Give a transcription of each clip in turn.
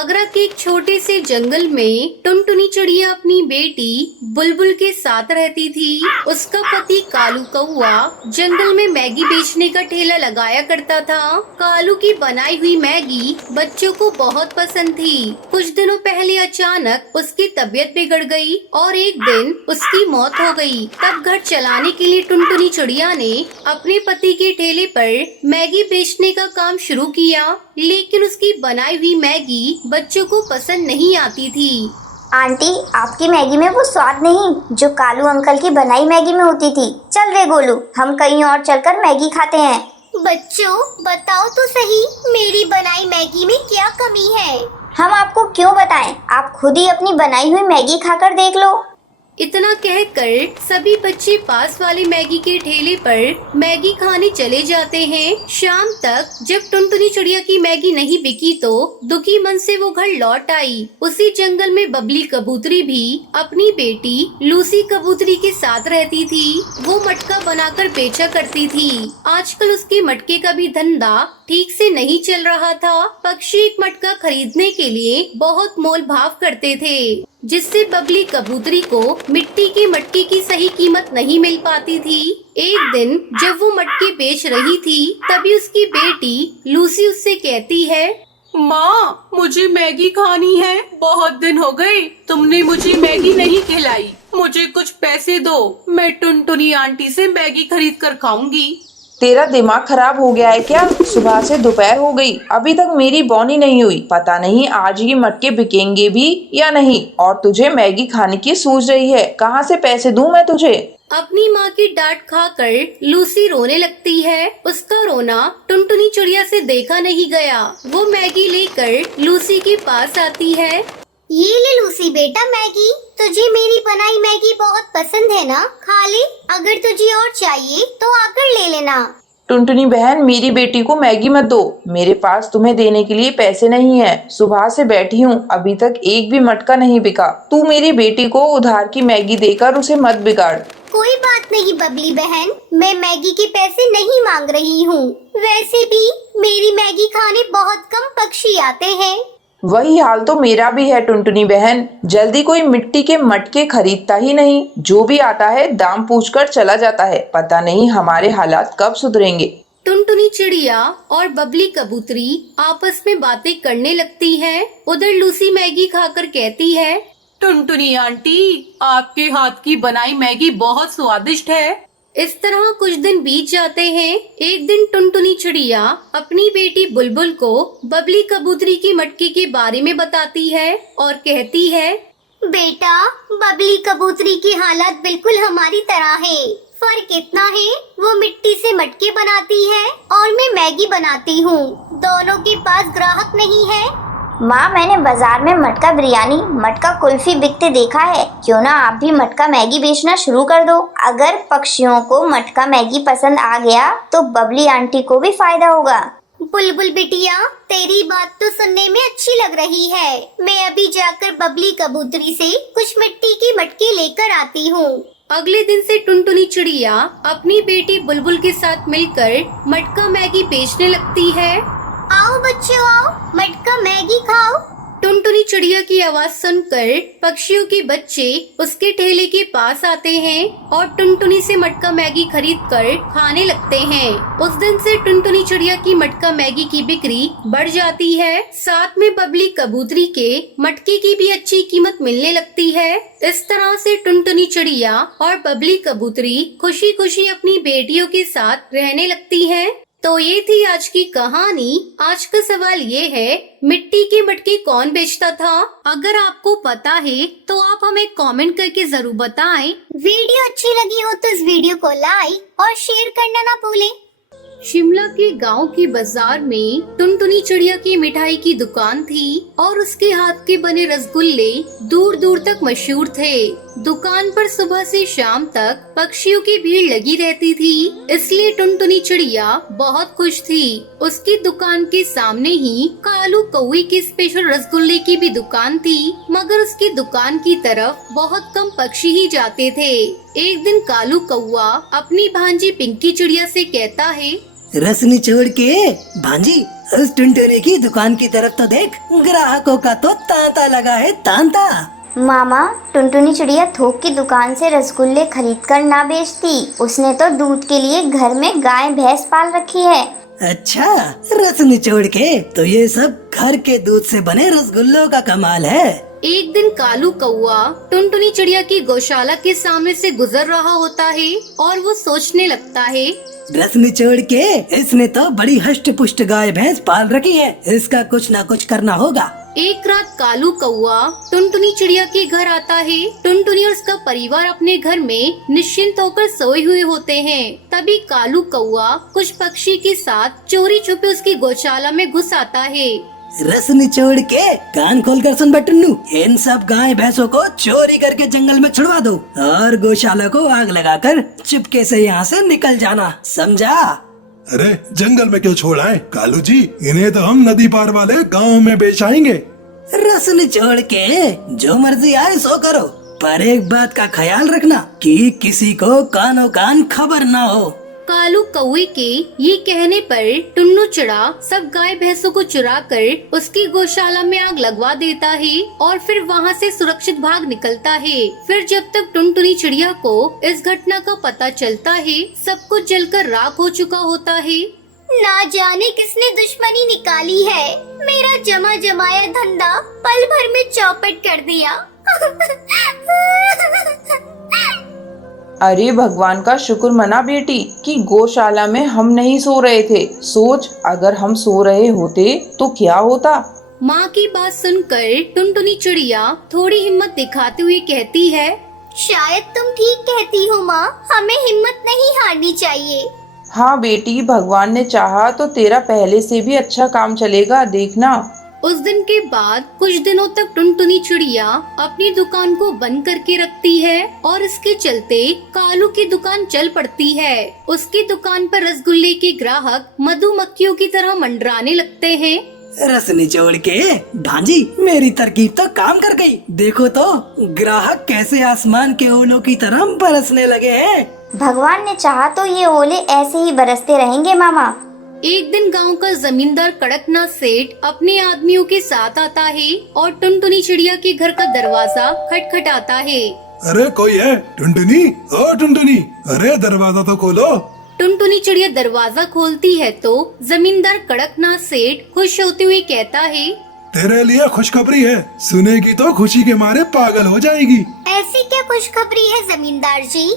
आगरा के एक छोटे से जंगल में टुनटुनी चिड़िया अपनी बेटी बुलबुल के साथ रहती थी। उसका पति कालू कौआ जंगल में मैगी बेचने का ठेला लगाया करता था। कालू की बनाई हुई मैगी बच्चों को बहुत पसंद थी। कुछ दिनों पहले अचानक उसकी तबीयत बिगड़ गई और एक दिन उसकी मौत हो गई। तब घर चलाने के लिए टुनटुनी चिड़िया ने अपने पति के ठेले पर मैगी बेचने का काम शुरू किया, लेकिन उसकी बनाई हुई मैगी बच्चों को पसंद नहीं आती थी। आंटी, आपकी मैगी में वो स्वाद नहीं जो कालू अंकल की बनाई मैगी में होती थी। चल रे गोलू, हम कहीं और चलकर मैगी खाते हैं। बच्चों, बताओ तो सही, मेरी बनाई मैगी में क्या कमी है? हम आपको क्यों बताएं? आप खुद ही अपनी बनाई हुई मैगी खाकर देख लो। इतना कहकर सभी बच्चे पास वाले मैगी के ठेले पर मैगी खाने चले जाते हैं। शाम तक जब टुनटुनी चिड़िया की मैगी नहीं बिकी तो दुखी मन से वो घर लौट आई। उसी जंगल में बबली कबूतरी भी अपनी बेटी लूसी कबूतरी के साथ रहती थी। वो मटका बनाकर बेचा करती थी। आजकल उसके मटके का भी धंधा ठीक से नहीं चल रहा था। पक्षी एक मटका खरीदने के लिए बहुत मोल भाव करते थे, जिससे बबली कबूतरी को मिट्टी के मटके की सही कीमत नहीं मिल पाती थी। एक दिन जब वो मटके बेच रही थी, तभी उसकी बेटी लूसी उससे कहती है, माँ, मुझे मैगी खानी है। बहुत दिन हो गए तुमने मुझे मैगी नहीं खिलाई। मुझे कुछ पैसे दो, मैं टुनटुनी आंटी से मैगी खरीद कर खाऊंगी। तेरा दिमाग खराब हो गया है क्या? सुबह से दोपहर हो गई, अभी तक मेरी बोनी नहीं हुई। पता नहीं आज ये मटके बिकेंगे भी या नहीं, और तुझे मैगी खाने की सूझ रही है। कहाँ से पैसे दूं मैं तुझे? अपनी माँ की डांट खाकर लूसी रोने लगती है। उसका रोना टुनटुनी चिड़िया से देखा नहीं गया। वो मैगी लेकर लूसी के पास आती है। ये ले लूसी बेटा मैगी, तुझे मेरी बनाई मैगी बहुत पसंद है ना? खा ले, अगर तुझे और चाहिए तो आकर ले लेना। टुनटुनी बहन, मेरी बेटी को मैगी मत दो। मेरे पास तुम्हें देने के लिए पैसे नहीं है। सुबह से बैठी हूँ, अभी तक एक भी मटका नहीं बिका। तू मेरी बेटी को उधार की मैगी देकर उसे मत बिगाड़। कोई बात नहीं बबली बहन, मैं मैगी के पैसे नहीं मांग रही हूँ। वैसे भी मेरी मैगी खाने बहुत कम पक्षी आते हैं। वही हाल तो मेरा भी है टुनटुनी बहन। जल्दी कोई मिट्टी के मटके खरीदता ही नहीं। जो भी आता है दाम पूछकर चला जाता है। पता नहीं हमारे हालात कब सुधरेंगे। टुनटुनी चिड़िया और बबली कबूतरी आपस में बातें करने लगती हैं। उधर लूसी मैगी खाकर कहती है, टुनटुनी आंटी, आपके हाथ की बनाई मैगी बहुत स्वादिष्ट है। इस तरह कुछ दिन बीत जाते हैं। एक दिन टुनटुनी चिड़िया अपनी बेटी बुलबुल को बबली कबूतरी की मटके के बारे में बताती है और कहती है, बेटा, बबली कबूतरी की हालत बिल्कुल हमारी तरह है। फर्क इतना है, वो मिट्टी से मटके बनाती है और मैं मैगी बनाती हूँ। दोनों के पास ग्राहक नहीं है। माँ, मैंने बाजार में मटका बिरयानी, मटका कुल्फी बिकते देखा है। क्यों ना आप भी मटका मैगी बेचना शुरू कर दो। अगर पक्षियों को मटका मैगी पसंद आ गया तो बबली आंटी को भी फायदा होगा। बुलबुल बिटिया, तेरी बात तो सुनने में अच्छी लग रही है। मैं अभी जाकर बबली कबूतरी से कुछ मिट्टी के मटके लेकर आती हूँ। अगले दिन से टुनटुनी चिड़िया अपनी बेटी बुलबुल के साथ मिलकर मटका मैगी बेचने लगती है। आओ बच्चों, आओ, मटका मैगी खाओ। टुनटुनी चिड़िया की आवाज सुनकर पक्षियों के बच्चे उसके ठेले के पास आते हैं और टुनटुनी से मटका मैगी खरीदकर खाने लगते हैं। उस दिन से टुनटुनी चिड़िया की मटका मैगी की बिक्री बढ़ जाती है। साथ में बबली कबूतरी के मटके की भी अच्छी कीमत मिलने लगती है। इस तरह से टुनटुनी चिड़िया और बबली कबूतरी खुशी खुशी अपनी बेटियों के साथ रहने लगती हैं। तो ये थी आज की कहानी। आज का सवाल ये है, मिट्टी के मटके कौन बेचता था? अगर आपको पता है तो आप हमें कमेंट करके जरूर बताएं। वीडियो अच्छी लगी हो तो इस वीडियो को लाइक और शेयर करना ना भूलें। शिमला के गांव के बाजार में टुनटुनी चिड़िया की मिठाई की दुकान थी और उसके हाथ के बने रसगुल्ले दूर दूर तक मशहूर थे। दुकान पर सुबह से शाम तक पक्षियों की भीड़ लगी रहती थी, इसलिए टुनटुनी चिड़िया बहुत खुश थी। उसकी दुकान के सामने ही कालू कौवे की स्पेशल रसगुल्ले की भी दुकान थी, मगर उसकी दुकान की तरफ बहुत कम पक्षी ही जाते थे। एक दिन कालू कौवा अपनी भांजी पिंकी चिड़िया से कहता है, रस निचोड़ के भांजी उस टुनटुनी की दुकान की तरफ तो देख, ग्राहकों का तो तांता लगा है, तांता। मामा, टुनटुनी चिड़िया थोक की दुकान से रसगुल्ले खरीद कर ना बेचती, उसने तो दूध के लिए घर में गाय भैंस पाल रखी है। अच्छा, रस निचोड़ के तो ये सब घर के दूध से बने रसगुल्लों का कमाल है। एक दिन कालू कौआ टुनटुनी चिड़िया की गौशाला के सामने से गुजर रहा होता है और वो सोचने लगता है, रस निचोड़ के इसने तो बड़ी हष्ट पुष्ट गाय भैंस पाल रखी है, इसका कुछ ना कुछ करना होगा। एक रात कालू कौआ टुनटुनी चिड़िया के घर आता है। टुनटुनी और उसका परिवार अपने घर में निश्चिंत होकर सोए हुए होते हैं। तभी कालू कौआ कुछ पक्षी के साथ चोरी छुपे उसकी गौशाला में घुस आता है। रस निचोड़ के कान खोलकर सुन बे टुन्नू, इन सब गाय भैंसों को चोरी करके जंगल में छुड़वा दो और गौशाला को आग लगाकर चुपके से यहाँ से निकल जाना, समझा? अरे जंगल में क्यों छोड़ आए कालू जी, इन्हें तो हम नदी पार वाले गांव में बेच आएंगे। रस निचोड़ के जो मर्जी आए सो करो, पर एक बात का ख्याल रखना कि किसी को कानो कान खबर ना हो। कालू कौवे के ये कहने पर टुन्नू चिड़ा सब गाय भैंसों को चुरा कर उसकी गौशाला में आग लगवा देता है और फिर वहाँ से सुरक्षित भाग निकलता है। फिर जब तक टुनटुनी चिड़िया को इस घटना का पता चलता है, सब कुछ जलकर राख हो चुका होता है। ना जाने किसने दुश्मनी निकाली है, मेरा जमा जमाया धंधा पल भर में चौपट कर दिया। अरे भगवान का शुक्र मना बेटी कि गौशाला में हम नहीं सो रहे थे। सोच, अगर हम सो रहे होते तो क्या होता। माँ की बात सुनकर टुनटुनी चिड़िया थोड़ी हिम्मत दिखाते हुए कहती है, शायद तुम ठीक कहती हो माँ, हमें हिम्मत नहीं हारनी चाहिए। हाँ बेटी, भगवान ने चाहा तो तेरा पहले से भी अच्छा काम चलेगा, देखना। उस दिन के बाद कुछ दिनों तक टुनटुनी चिड़िया अपनी दुकान को बंद करके रखती है और इसके चलते कालू की दुकान चल पड़ती है। उसकी दुकान पर रसगुल्ले के ग्राहक मधुमक्खियों की तरह मंडराने लगते हैं। रस निचोड़ के भांजी, मेरी तरकीब तो काम कर गई। देखो तो ग्राहक कैसे आसमान के ओलों की तरह बरसने लगे हैं। भगवान ने चाहा तो ये ओले ऐसे ही बरसते रहेंगे मामा। एक दिन गांव का जमींदार कड़कनाथ सेठ अपने आदमियों के साथ आता है और टुनटुनी चिड़िया के घर का दरवाजा खटखटाता है। अरे कोई है? टुनटुनी, ओ टुनटुनी, अरे दरवाजा तो खोलो। टुनटुनी चिड़िया दरवाजा खोलती है तो जमींदार कड़कनाथ सेठ खुश होते हुए कहता है, तेरे लिए खुशखबरी है, सुनेगी तो खुशी के मारे पागल हो जाएगी। ऐसी क्या खुशखबरी है जमींदार जी?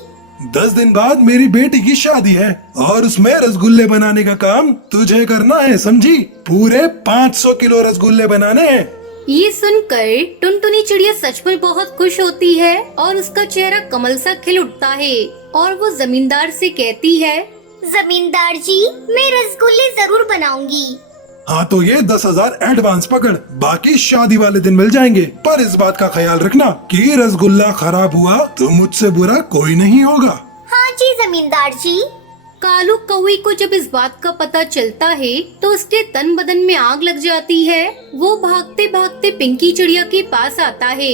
10 दिन बाद मेरी बेटी की शादी है और उसमें रसगुल्ले बनाने का काम तुझे करना है, समझी? पूरे 500 किलो रसगुल्ले बनाने हैं। ये सुनकर टुनटुनी चिड़िया सच में बहुत खुश होती है और उसका चेहरा कमल सा खिल उठता है और वो जमींदार से कहती है, जमींदार जी, मैं रसगुल्ले जरूर बनाऊंगी। हाँ तो ये 10,000 एडवांस पकड़, बाकी शादी वाले दिन मिल जाएंगे। पर इस बात का ख्याल रखना कि रसगुल्ला खराब हुआ तो मुझसे बुरा कोई नहीं होगा। हाँ जी जमींदार जी। कालू कौवे को जब इस बात का पता चलता है तो उसके तन बदन में आग लग जाती है। वो भागते भागते पिंकी चिड़िया के पास आता है।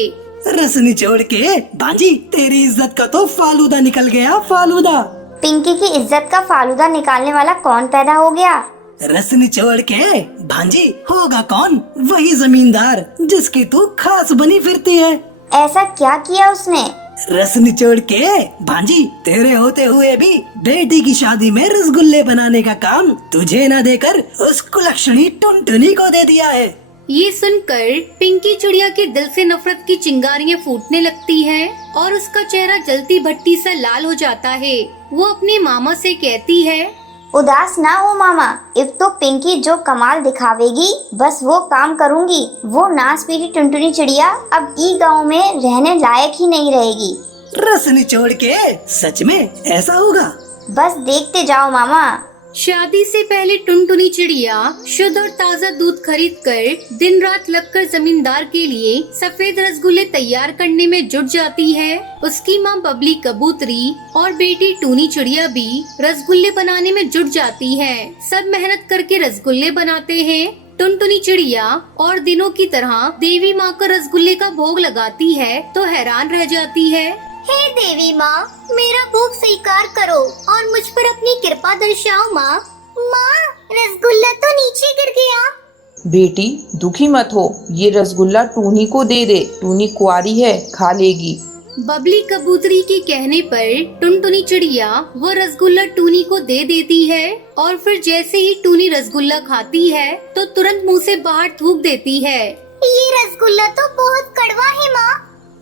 रस निचोड़ के भांजी, तेरी इज्जत का तो फालूदा निकल गया, फालूदा। पिंकी की इज्जत का फालूदा निकालने वाला कौन पैदा हो गया? रस निचोड़ के भांजी, होगा कौन? वही जमींदार जिसकी तू खास बनी फिरती है। ऐसा क्या किया उसने? रस निचोड़ के भांजी, तेरे होते हुए भी बेटी की शादी में रसगुल्ले बनाने का काम तुझे न देकर उस कुलक्षणी टुनटुनी को दे दिया है। ये सुनकर पिंकी चिड़िया के दिल से नफरत की चिंगारियां फूटने लगती हैं और उसका चेहरा जलती भट्टी सा लाल हो जाता है। वो अपने मामा से कहती है, उदास ना हो मामा, एक तो पिंकी जो कमाल दिखावेगी बस वो काम करूंगी। वो नाच पीटी टुनटुनी चिड़िया अब ई गांव में रहने लायक ही नहीं रहेगी। रस निचोड़ के सच में ऐसा होगा? बस देखते जाओ मामा। शादी से पहले टुनटुनी चिड़िया शुद्ध और ताज़ा दूध खरीद कर दिन रात लगकर जमींदार के लिए सफेद रसगुल्ले तैयार करने में जुट जाती है। उसकी माँ बबली कबूतरी और बेटी टूनी चिड़िया भी रसगुल्ले बनाने में जुट जाती है। सब मेहनत करके रसगुल्ले बनाते हैं। टुनटुनी चिड़िया और दिनों की तरह देवी माँ का रसगुल्ले का भोग लगाती है तो हैरान रह जाती है। हे देवी माँ, मेरा भोग स्वीकार करो और मुझ पर अपनी कृपा दर्शाओ माँ। माँ, रसगुल्ला तो नीचे गिर गया। बेटी दुखी मत हो, ये रसगुल्ला टूनी को दे दे, टूनी कुंवारी है, खा लेगी। बबली कबूतरी के कहने पर टुनटुनी चिड़िया वो रसगुल्ला टूनी को दे देती है और फिर जैसे ही टूनी रसगुल्ला खाती है तो तुरंत मुंह से बाहर थूक देती है। ये रसगुल्ला तो बहुत कड़वा है माँ।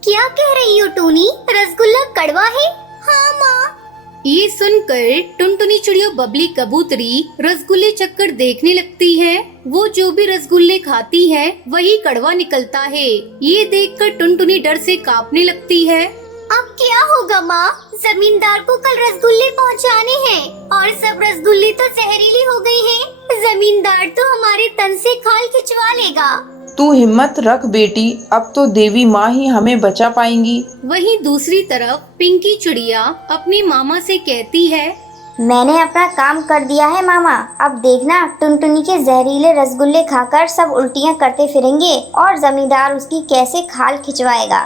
क्या कह रही हो टूनी, रसगुल्ला कड़वा है? हाँ माँ। ये सुनकर टुनटुनी चिड़िया बबली कबूतरी रसगुल्ले चक्कर देखने लगती है। वो जो भी रसगुल्ले खाती है वही कड़वा निकलता है। ये देखकर टुनटुनी डर से कांपने लगती है। अब क्या होगा माँ? जमींदार को कल रसगुल्ले पहुँचाने हैं और सब रसगुल्ले तो जहरीले हो गए हैं। जमींदार तो हमारे तन से खाल खिंचवा लेगा। तू हिम्मत रख बेटी, अब तो देवी माँ ही हमें बचा पाएंगी। वहीं दूसरी तरफ पिंकी चिड़िया अपनी मामा से कहती है, मैंने अपना काम कर दिया है मामा। अब देखना टुनटुनी के जहरीले रसगुल्ले खाकर सब उल्टियाँ करते फिरेंगे और जमींदार उसकी कैसे खाल खिंचवाएगा।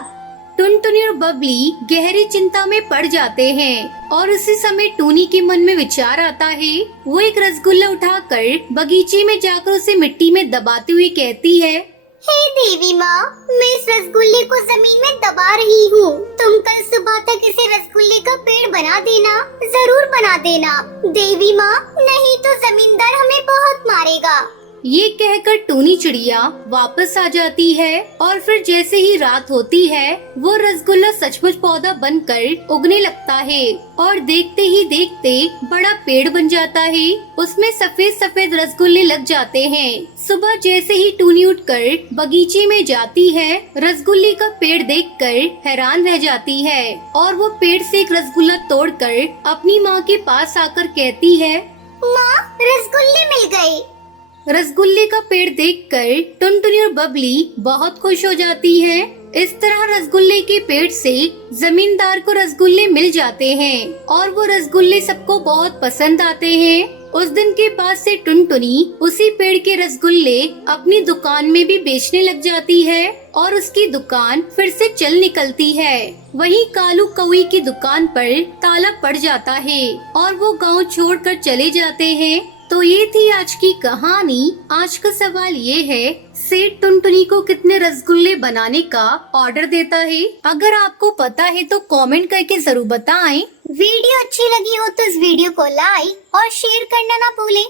टुनटुनी और बबली गहरी चिंता में पड़ जाते हैं और उसी समय टूनी के मन में विचार आता है। वो एक रसगुल्ला उठाकर बगीचे में जाकर उसे मिट्टी में दबाते हुए कहती है, हे देवी माँ, मैं इस रसगुल्ले को जमीन में दबा रही हूँ। तुम कल सुबह तक इसे रसगुल्ले का पेड़ बना देना, जरूर बना देना देवी माँ, नहीं तो जमींदार हमें बहुत मारेगा। ये कहकर टूनी चिड़िया वापस आ जाती है और फिर जैसे ही रात होती है वो रसगुल्ला सचमुच पौधा बनकर उगने लगता है और देखते ही देखते बड़ा पेड़ बन जाता है। उसमें सफेद सफेद रसगुल्ले लग जाते हैं। सुबह जैसे ही टूनी उठकर बगीचे में जाती है, रसगुल्ले का पेड़ देखकर हैरान रह जाती है और वो पेड़ से एक रसगुल्ला तोड़कर अपनी माँ के पास आकर कहती है, माँ, रसगुल्ले मिल गए। रसगुल्ले का पेड़ देखकर टुनटुनी और बबली बहुत खुश हो जाती हैं। इस तरह रसगुल्ले के पेड़ से जमींदार को रसगुल्ले मिल जाते हैं और वो रसगुल्ले सबको बहुत पसंद आते हैं। उस दिन के बाद से टुनटुनी उसी पेड़ के रसगुल्ले अपनी दुकान में भी बेचने लग जाती है और उसकी दुकान फिर से चल निकलती है। वहीं कालू कौई की दुकान पर ताला पड़ जाता है और वो गांव छोड़कर चले जाते हैं। तो ये थी आज की कहानी। आज का सवाल ये है, सेठ टुनटुनी को कितने रसगुल्ले बनाने का ऑर्डर देता है? अगर आपको पता है तो कमेंट करके जरूर बताएं। वीडियो अच्छी लगी हो तो इस वीडियो को लाइक और शेयर करना ना भूलें।